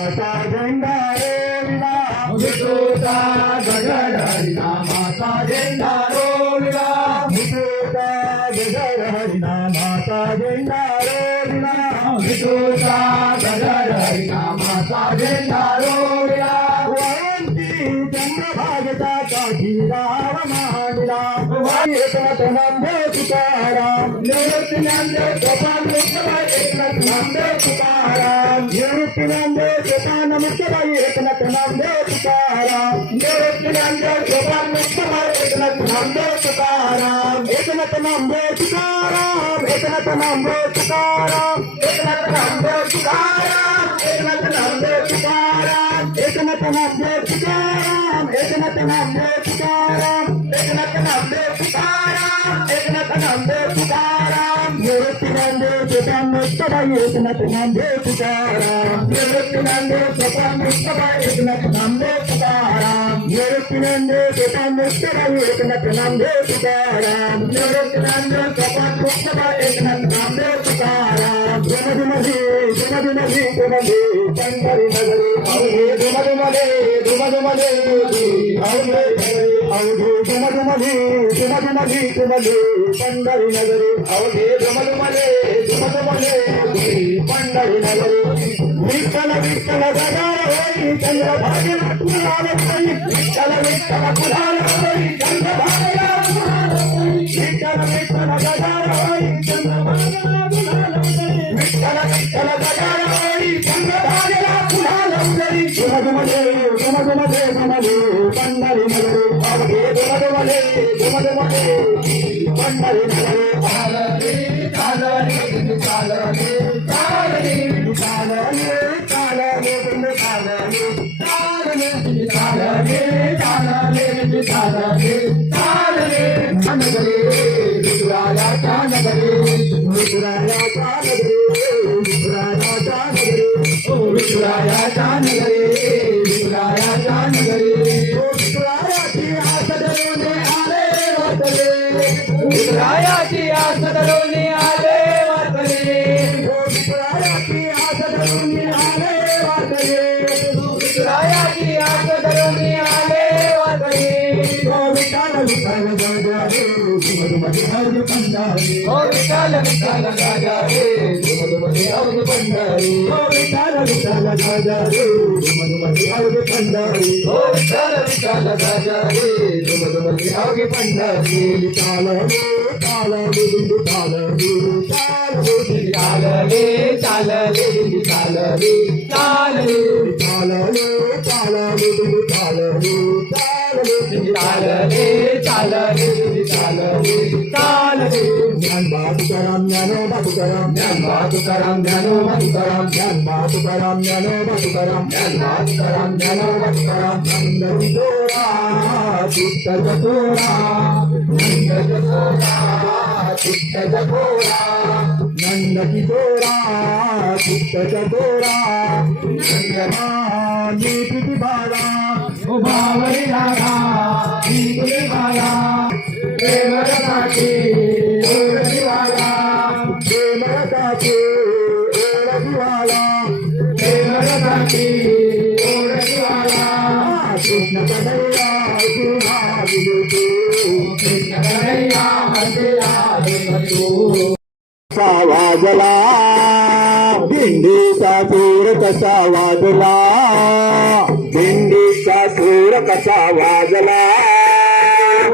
माता झेंडा रोविला विठूचा गजर हरिना माता झेंडा रोविला विठूचा गजर हरिना माता झेंडा रोविला विठूचा गजर हरिना माता झेंडा रोविला वळंती चंद्रभागता काशीराव मांडला एकनाथ नामदेव तुकाराम निवृत्ती नामदेव गोपाल मुक्ताबाई एकनाथ नामदेव तुकाराम निवृत्ती नामदेव गोपाल मुक्ताबाई एकनाथ नामदेव तुकाराम निवृत्ती नामदेव गोपाल मुक्ताबाई एकनाथ नामदेव तुकाराम एकनाथ नामदेव तुकाराम एकनाथ नामदेव तुकाराम एकनाथ नामदेव तुकाराम एकनाथ नामदेव तुकाराम एकनाथ नामदेव तुकाराम एकनाथ नामदेव तुकाराम एकनाथ नामदेव तुकाराम एकनाथ नामदेव तुकाराम निवृत्ती नामदेव गोपाल मुक्ताबाई एकनाथ नामदेव तुकाराम निवृत्ती नामदेव गोपाल मुक्ताबाई एकनाथ नामदेव तुकाराम निवृत्ती नामदेव गोपाल मुक्ताबाई एकनाथ नामदेव तुकाराम निवृत्ती नामदेव गोपाल मुक्ताबाई एकनाथ नामदेव तुकाराम दुमदुमले दुमदुमले दुमदुमले पंढरी नगरी अवघे दुमदुमले दुमदुमले अवघे अवघे दुमदुमले दुमदुमले दुमले पंढरी नगरी अवघे दुमदुमले दुमदुमले पंढरी नगरी विठ्ठल विठ्ठल गजानन होई चंद्रभागेला कुलाल होई विठ्ठल विठ्ठल कुलाल होई चंद्रभागेला कुलाल होई विठ्ठल विठ्ठल गजानन होई चंद्रभागेला कुलाल होई विठ्ठल विठ्ठल गजानन होई चंद्रभागेला कुलाल होई दुमदुमले दुमदुमले दुमले पंढरी नगरी अवघे दुमदुमले दुमदुमले पंढरी नगरी चालले चालले चालले चालले चालले चालले चालले चालले चालले चालले चालले नगरी विठुरायाच्या नगरी विठुरायाच्या नगरी विठुरायाच्या नगरी ओ विठुरायाच्या नगरी विठुरायाच्या नगरी ओ विठुरायाची आस धरून आले वाटले विठुरायाची आस धरून आले वाटले ओ विठुरायाची आस धरून आले वाटले विठुरायाची आस धरून आले वाटले ओ विठ्ठल विठ्ठल गजा रे दुमदुमले अवघे पंढरी ओ विठ्ठल विठ्ठल गजा रे दुमदुमले अवघे पंढरी ओ विठ्ठल विठ्ठल गजा रे दुमदुमले अवघे पंढरी ओ विठ्ठल विठ्ठल गजा रे दुमदुमले अवघे पंढरी चालले चालले चालले चालले चालले चालले चालले चालले चालले चालले चालले चालले चालले चालले चालले ज्ञानबा तुकाराम ज्ञानोबा तुकाराम ज्ञानबा तुकाराम ज्ञानोबा तुकाराम ज्ञानबा तुकाराम ज्ञानोबा तुकाराम ज्ञानबा तुकाराम ज्ञानोबा तुकाराम नंद किशोरा चित्त जगोरा नंद जगोरा चित्त जगोरा नंद किशोरा चित्त जगोरा नंदमानी किती बाळा उभावरी राधा तुले बाळा प्रेमरसाची ओळखीवाला प्रेमरसाची ओळखीवाला प्रेमरसाची ओळखीवाला कृष्ण कन्हैया तुला विजयतो कृष्ण कन्हैया मंदिरा देवतो कसा वाजला दिंडीचा सूर कसा वाजला दिंडीचा सूर कसा वाजला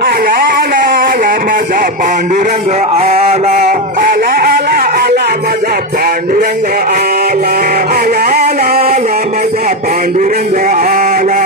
आला आला आला माझा पांडुरंग आला आला आला आला माझा पांडुरंग आला आला आला आला माझा पांडुरंग आला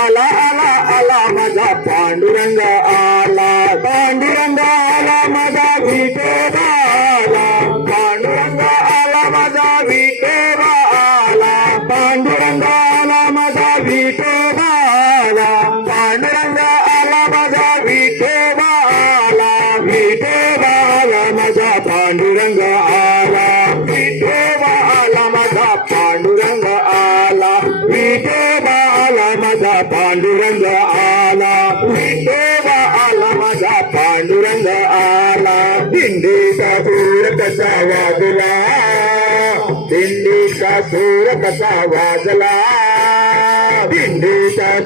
आला आला आला माझा पांडुरंग आला पांडुरंग आला माझा विठोबा आला पांडुरंग आला माझा विठोबा आला पांडुरंग आला माझा विठोबा आला पांडुरंग आला माझा विठोबा आला विठोबा आला माझा पांडुरंग आला विठोबा आला माझा पांडुरंग आला विठोबा आला माझा पांडुरंग आला विठोबा आला माझा पांडुरंग आला दिंडीचा सूर कसा वाजला दिंडीचा सूर कसा वाजला दिंडीचा